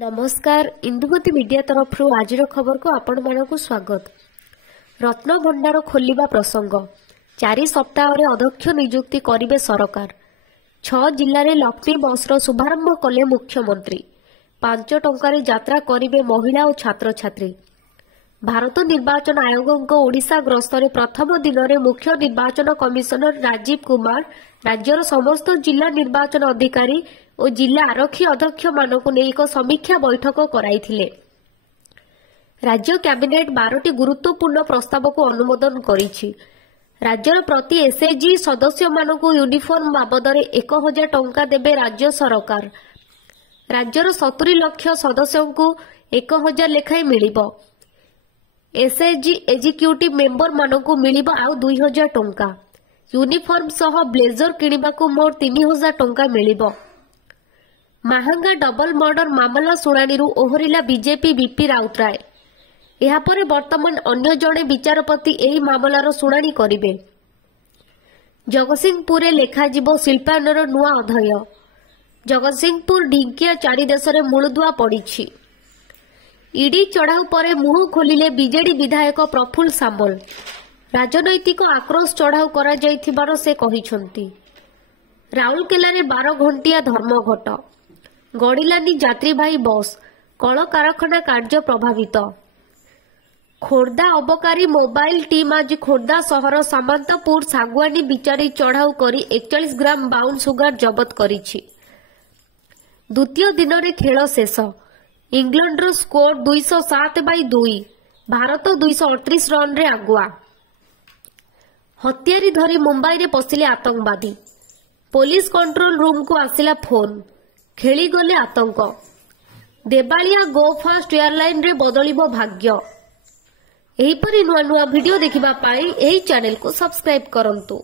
नमस्कार इंदुमती मीडिया तरफ आज खबर को आपण मानक स्वागत। रत्न भंडार खोलिबा प्रसंग 4 सप्ताह अध्यक्ष नियुक्ति करिवे सरकार। 6 जिले में लक्ष्मी बसर शुभारंभ कले मुख्यमंत्री। 5 टंकार यात्रा करिवे महिला और छात्र छात्री। भारत निर्वाचन आयोग ओडिशा गस्तरे प्रथम दिन में मुख्य निर्वाचन कमिशनर राजीव कुमार राज्यर समस्त जिला निर्वाचन अधिकारी और जिला आरक्षी अध्यक्ष मानक एक समीक्षा बैठक कराइथिले। राज्य कैबिनेट 12टी गुरुत्वपूर्ण प्रस्ताव को अनुमोदन करिछि। राज्यर प्रति एसएचजी सदस्य मानक यूनिफॉर्म बाबद 1000 टंका देबे राज्य सरकार। राज्यर 70 लाख सदस्यों को 1000 लेखाएं मिलिबो। एसएचजी एग्जीक्यूटिव मेंबर मानक मिलिबो आउ 2000 टंका। यूनिफॉर्म सह ब्लेजर किनिबाकू मोर 3000 टंका मिलिबो। महांगा डबल मर्डर मामला शुणाणी ओहरिला बीजेपी बीपी राउतराय। यापर वर्तमान अन्य जड़े विचारपति एही मामलार शुणाणी करिवे। जगतसिंहपुर लेखाजिब शिल्पायनर नुआ अध्याय। जगतसिंहपुर ढिंकिया 4 देश में मूलदुआ पड़ी। ईडी चढ़ाऊ पर मुह खोलिले बीजेडी विधायक प्रफुल्ल सामल। राजनैतिक आक्रोश चढ़ाऊ करा जाइथिबार से कहिसंती। राउरकेला रे 12 घंटिया धर्मघट। गड़िलानी यात्रीवाही बस। कल कारखाना कार्य प्रभावित। खोर्धा अबकारी मोबाइल टीम आज खोर्धा सहर सामंतपुर सागुआनी बिचारी चढ़ाऊ करी 41 ग्राम ब्राउन सुगर जबत करिछि। द्वितीय दिन रे खेल शेष। इंग्लैंड रो स्कोर 207/2। भारत 238 रन रे आगुआ। हत्यारी धरी मुंबई रे पसिले आतंकवादी। पुलिस कंट्रोल रूम को आसिला फोन। खेली गले आतंक। देवालिया गो फास्ट एयरलाइन रे बदलिबो भाग्य। एहीपरि नुआ नुआ वीडियो देखिबा पाई एही चैनल को सब्सक्राइब करंतु।